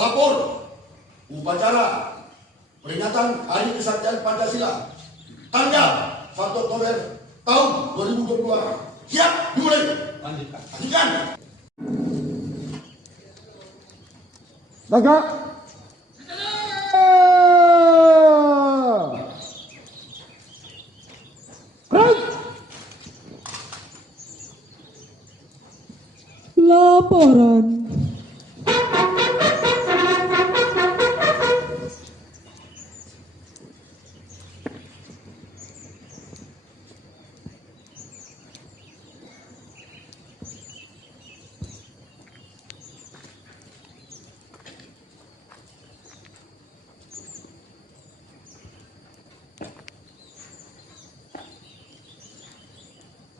Lapor upacara peringatan Hari Kesaktian Pancasila tanggal 1 Oktober tahun 2022. Siap, dimulai. Lanjutkan. Laga. Laporan.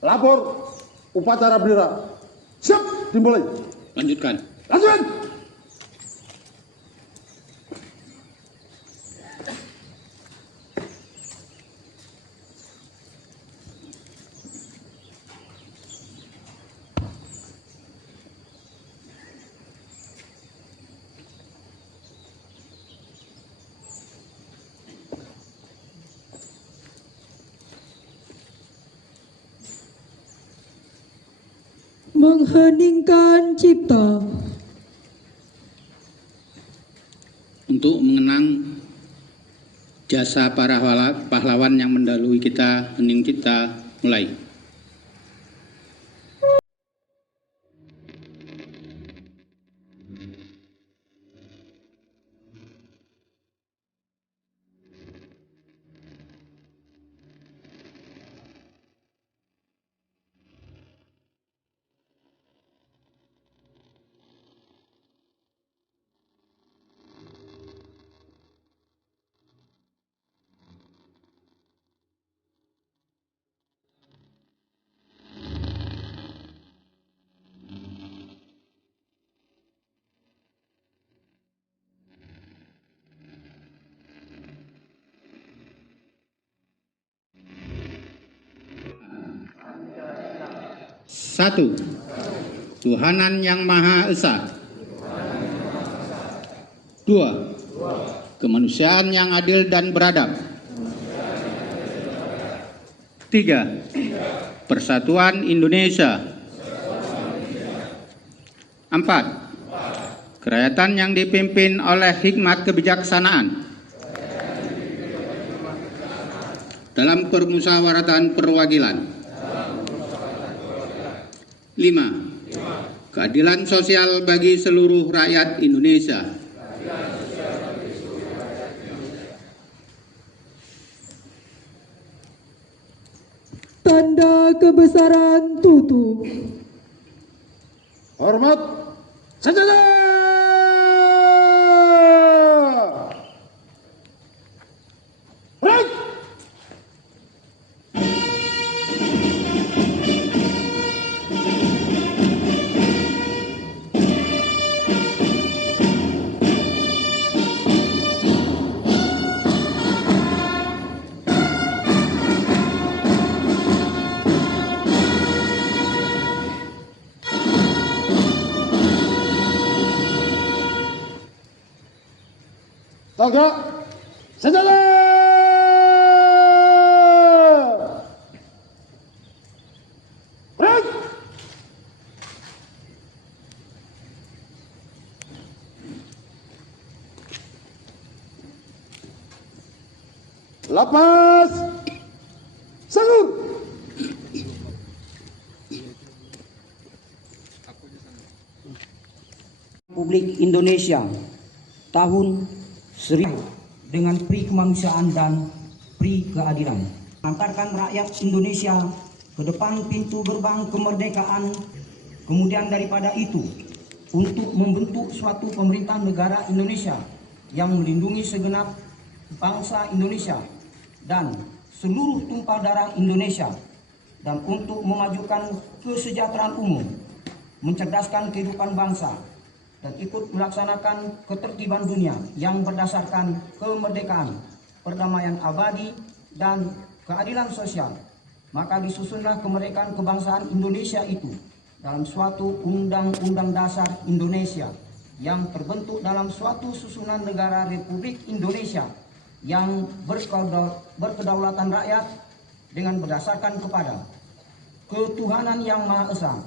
Lapor upacara bendera. Siap, dimulai. Lanjutkan. Lanjutkan. Mengheningkan cipta. Untuk mengenang jasa para pahlawan yang mendahului kita, hening cipta, mulai. Satu, Tuhanan Yang Maha Esa. Dua, kemanusiaan yang adil dan beradab. Tiga, Persatuan Indonesia. Empat, kerakyatan yang dipimpin oleh hikmat kebijaksanaan dalam permusyawaratan perwakilan. 5. Keadilan sosial bagi seluruh rakyat Indonesia. Tanda kebesaran tutup. Hormat senjata. Break. Tegak senjata. Break. Lepas sangur. Republik Indonesia tahun 1000 dengan pri kemanusiaan dan pri keadilan. Antarkan rakyat Indonesia ke depan pintu gerbang kemerdekaan, kemudian daripada itu untuk membentuk suatu pemerintahan negara Indonesia yang melindungi segenap bangsa Indonesia dan seluruh tumpah darah Indonesia, dan untuk memajukan kesejahteraan umum, mencerdaskan kehidupan bangsa, dan ikut melaksanakan ketertiban dunia yang berdasarkan kemerdekaan, perdamaian abadi, dan keadilan sosial. Maka disusunlah kemerdekaan kebangsaan Indonesia itu dalam suatu Undang-Undang Dasar Indonesia yang terbentuk dalam suatu susunan negara Republik Indonesia yang berkedaulatan rakyat dengan berdasarkan kepada ketuhanan yang Maha Esa,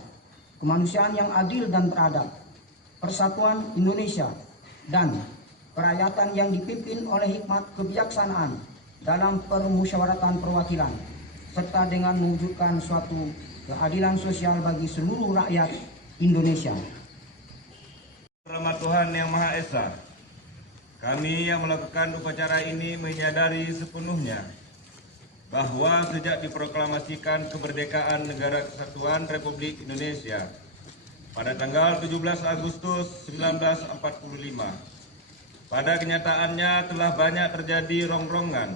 kemanusiaan yang adil dan beradab, persatuan Indonesia, dan kerakyatan yang dipimpin oleh hikmat kebijaksanaan dalam permusyawaratan perwakilan, serta dengan mewujudkan suatu keadilan sosial bagi seluruh rakyat Indonesia. Rahmat Tuhan Yang Maha Esa, kami yang melakukan upacara ini menyadari sepenuhnya bahwa sejak diproklamasikan kemerdekaan Negara Kesatuan Republik Indonesia pada tanggal 17 Agustus 1945, pada kenyataannya telah banyak terjadi rongrongan,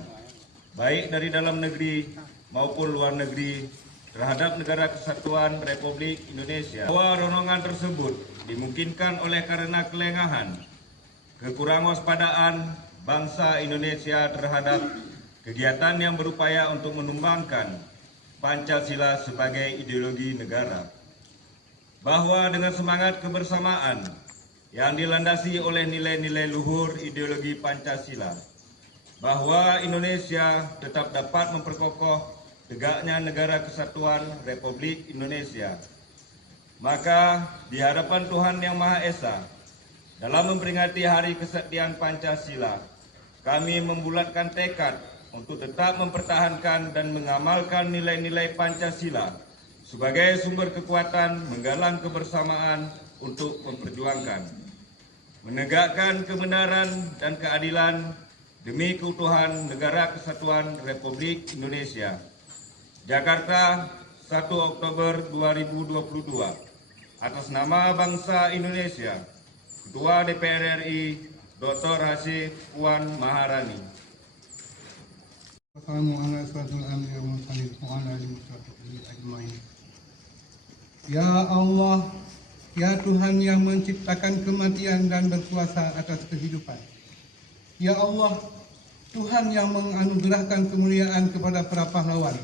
baik dari dalam negeri maupun luar negeri, terhadap Negara Kesatuan Republik Indonesia. Bahwa rongrongan tersebut dimungkinkan oleh karena kelengahan, kekurang waspadaan bangsa Indonesia terhadap kegiatan yang berupaya untuk menumbangkan Pancasila sebagai ideologi negara. Bahwa dengan semangat kebersamaan yang dilandasi oleh nilai-nilai luhur ideologi Pancasila, bahwa Indonesia tetap dapat memperkokoh tegaknya Negara Kesatuan Republik Indonesia. Maka di hadapan Tuhan Yang Maha Esa, dalam memperingati Hari Kesaktian Pancasila, kami membulatkan tekad untuk tetap mempertahankan dan mengamalkan nilai-nilai Pancasila sebagai sumber kekuatan menggalang kebersamaan untuk memperjuangkan, menegakkan kebenaran dan keadilan demi keutuhan Negara Kesatuan Republik Indonesia. Jakarta, 1 Oktober 2022. Atas nama bangsa Indonesia, Ketua DPR RI, Dr. Hasih Puan Maharani. Ya Allah, ya Tuhan yang menciptakan kematian dan berkuasa atas kehidupan. Ya Allah, Tuhan yang menganugerahkan kemuliaan kepada para pahlawan.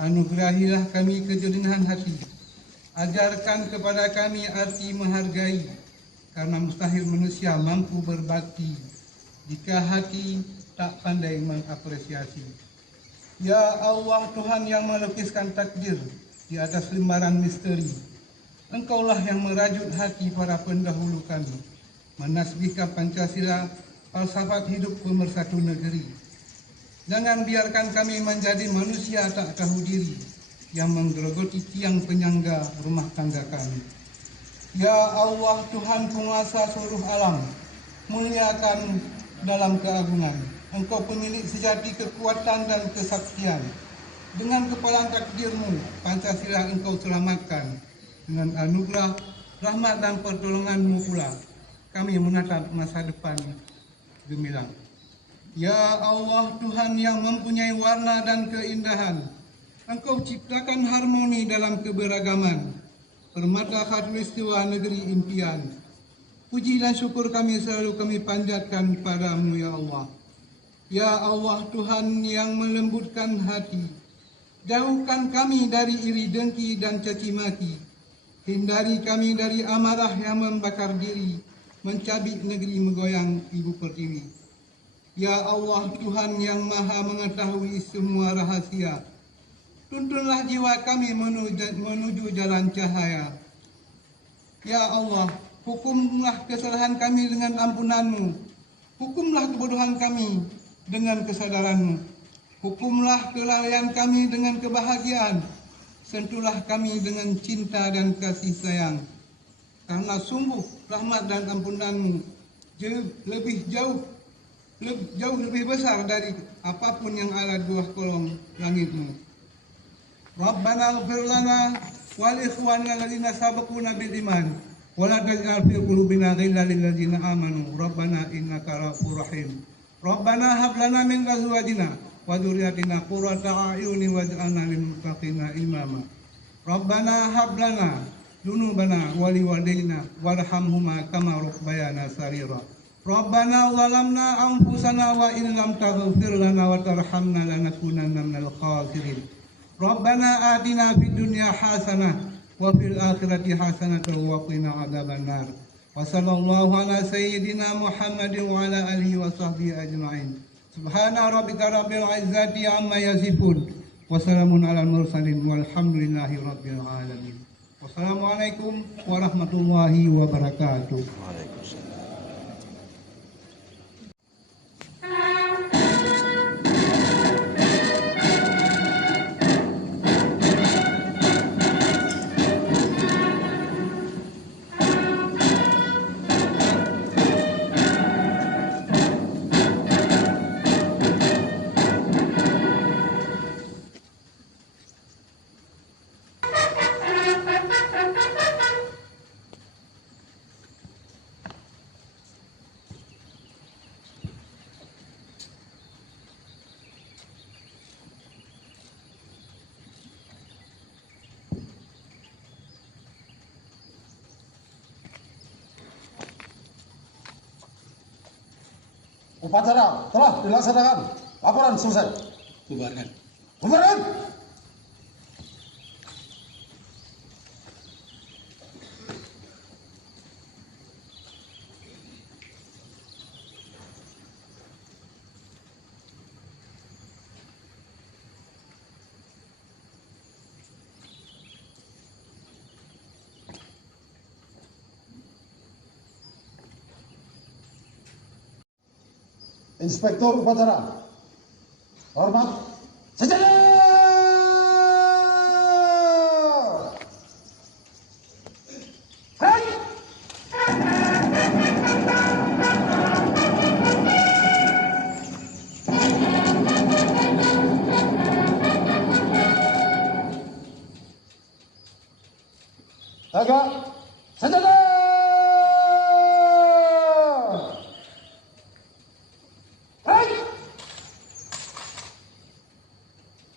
Anugerahilah kami kejernihan hati. Ajarkan kepada kami arti menghargai, karena mustahil manusia mampu berbakti jika hati tak pandai mengapresiasi. Ya Allah, Tuhan yang melukiskan takdir di atas lembaran misteri, Engkaulah yang merajut hati para pendahulu kami, menasbihkan Pancasila, falsafat hidup pemersatu negeri. Jangan biarkan kami menjadi manusia tak tahu diri, yang menggerogoti tiang penyangga rumah tangga kami. Ya Allah, Tuhan penguasa seluruh alam, muliakan dalam keagungan. Engkau pemilik sejati kekuatan dan kesaktian. Dengan kepalang takdir-Mu, Pancasila Engkau selamatkan. Dengan anugerah, rahmat dan pertolongan-Mu pula, kami menatap masa depan gemilang. Ya Allah, Tuhan yang mempunyai warna dan keindahan, Engkau ciptakan harmoni dalam keberagaman, permata khatulistiwa negeri impian. Puji dan syukur kami selalu kami panjatkan padamu, ya Allah. Ya Allah, Tuhan yang melembutkan hati, jauhkan kami dari iri dengki dan caci maki. Hindari kami dari amarah yang membakar diri, mencabik negeri megoyang ibu pertiwi. Ya Allah, Tuhan yang maha mengetahui semua rahasia, tuntunlah jiwa kami menuju jalan cahaya. Ya Allah, hukumlah kesalahan kami dengan ampunan-Mu. Hukumlah kebodohan kami dengan kesadaran-Mu. Hukumlah kelalaian kami dengan kebahagiaan. Sentuhlah kami dengan cinta dan kasih sayang. Karena sungguh rahmat dan ampunan-Mu lebih jauh lebih besar dari apapun yang ada di bawah kolong langit-Mu. Rabbana ighfir lana wal ikhwana alladziina sabaquna bil iman wa la taj'al fi qulubina ghillan lil ladziina amanu rabbana innaka ra'ufur rahim. Rabbana hab lana min azwajina wa dzurriyyatina qurrata a'yunin waj'alna lil muttaqina imama. Rabbana hab lana dzunubana wa liwalidayna warhamhuma kama rabbayana saghira. Rabbana zalamna anfusana wa in lam taghfir lana wa tarhamna lanakunanna minal khasirin. Rabbana atina fid dunya hasanah wa fil akhirati hasanah wa qina adzabannar. Wa sallallahu ala sayyidina Muhammadin wa ala alihi wa sahbihi ajma'in. Subhana rabbika rabbil izzati amma yasifun. Wassalamun ala mursalin walhamdulillahi rabbil alamin. Wassalamualaikum warahmatullahi wabarakatuh. Upacara telah dilaksanakan. Laporan selesai. Bubarkan. Bubarkan. Inspektur upacara. Hormat. Sejajar. Hai. Tegak. Sejajar.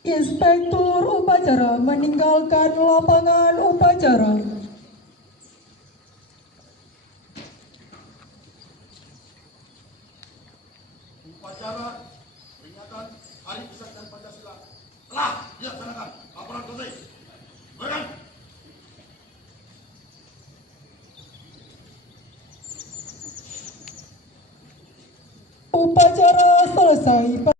Inspektur upacara meninggalkan lapangan upacara. Upacara peringatan Hari Kesaktian Pancasila telah dilaksanakan. Laporan selesai. Bubarkan. Upacara selesai.